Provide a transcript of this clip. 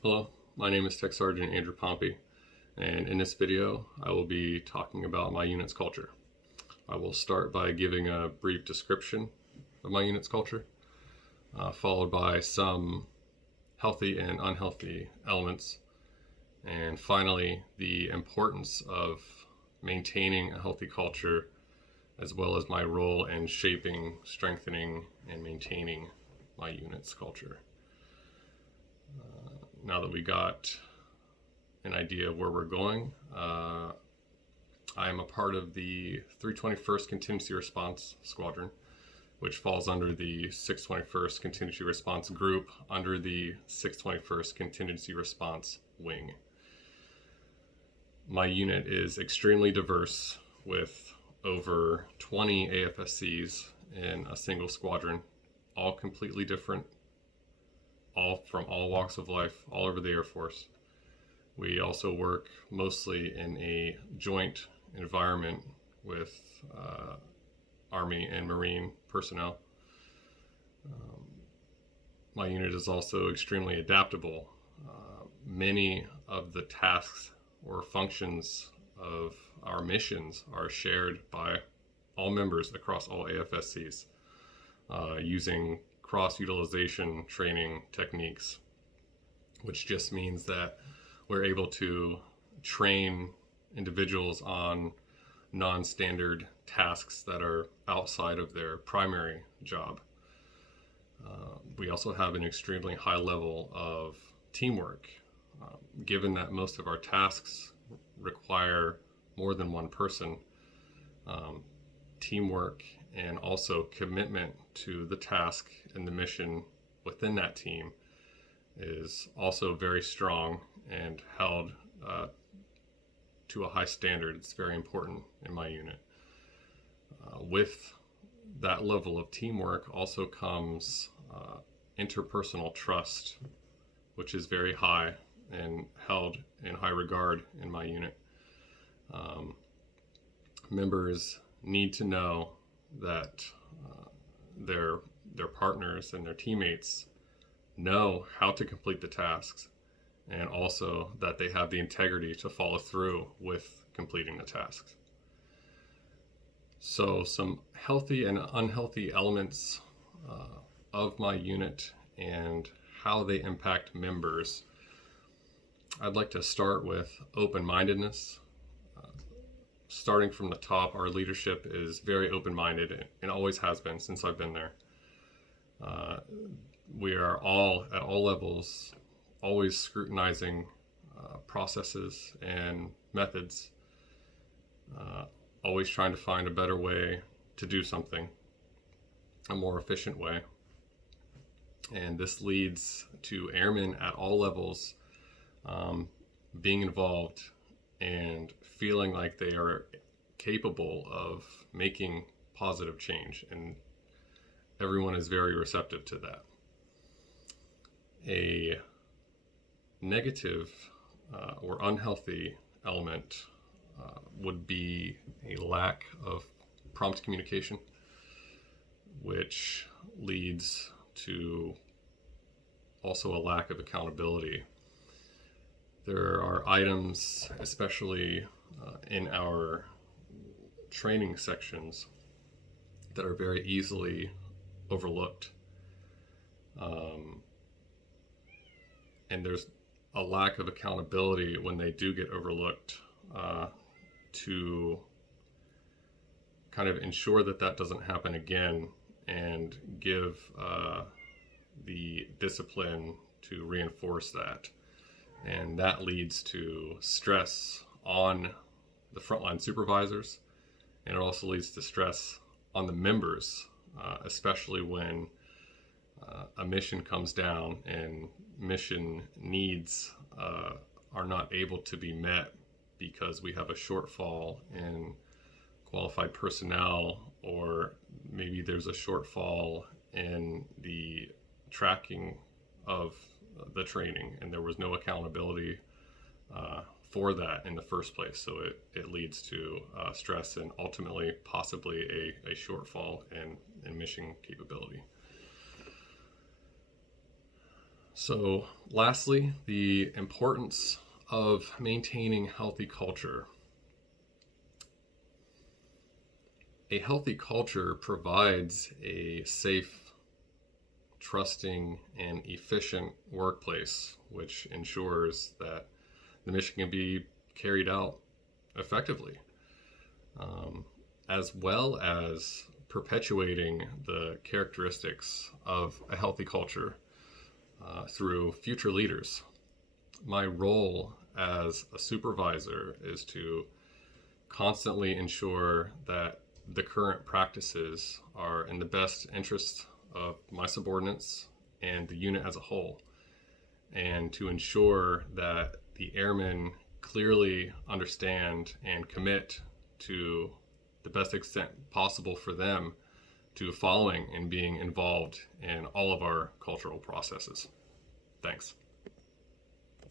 Hello, my name is Tech Sergeant Andrew Pompey, and in this video, I will be talking about my unit's culture. I will start by giving a brief description of my unit's culture, followed by some healthy and unhealthy elements, and finally, the importance of maintaining a healthy culture, as well as my role in shaping, strengthening, and maintaining my unit's culture. Now that we got an idea of where we're going, I am a part of the 321st Contingency Response Squadron, which falls under the 621st Contingency Response Group under the 621st Contingency Response Wing. My unit is extremely diverse with over 20 AFSCs in a single squadron, all completely different, all from all walks of life, all over the Air Force. We also work mostly in a joint environment with Army and Marine personnel. My unit is also extremely adaptable. Many of the tasks or functions of our missions are shared by all members across all AFSCs using cross-utilization training techniques, which just means that we're able to train individuals on non-standard tasks that are outside of their primary job. We also have an extremely high level of teamwork, given that most of our tasks require more than one person. Teamwork and also commitment to the task and the mission within that team is also very strong and held to a high standard. It's very important in my unit. With that level of teamwork also comes interpersonal trust, which is very high and held in high regard in my unit. Members need to know that their partners and their teammates know how to complete the tasks, and also that they have the integrity to follow through with completing the tasks. So some healthy and unhealthy elements of my unit and how they impact members. I'd like to start with open-mindedness. Starting from the top, our leadership is very open-minded and always has been since I've been there. We are all, at all levels, always scrutinizing processes and methods, always trying to find a better way to do something, a more efficient way. And this leads to airmen at all levels being involved and feeling like they are capable of making positive change, and everyone is very receptive to that. A negative or unhealthy element would be a lack of prompt communication, which leads to also a lack of accountability. There are items, especially in our training sections, that are very easily overlooked. And there's a lack of accountability when they do get overlooked to kind of ensure that that doesn't happen again and give the discipline to reinforce that. And that leads to stress on the frontline supervisors, and it also leads to stress on the members, especially when a mission comes down and mission needs are not able to be met because we have a shortfall in qualified personnel, or maybe there's a shortfall in the tracking of the training, and there was no accountability for that in the first place. So it leads to stress and ultimately possibly a shortfall in mission capability. So, lastly, the importance of maintaining healthy culture. A healthy culture provides a safe, trusting, and efficient workplace, which ensures that the mission can be carried out effectively, um, as well as perpetuating the characteristics of a healthy culture through future leaders. My role as a supervisor is to constantly ensure that the current practices are in the best interest of my subordinates and the unit as a whole, and to ensure that the airmen clearly understand and commit to the best extent possible for them to following and being involved in all of our cultural processes. Thanks.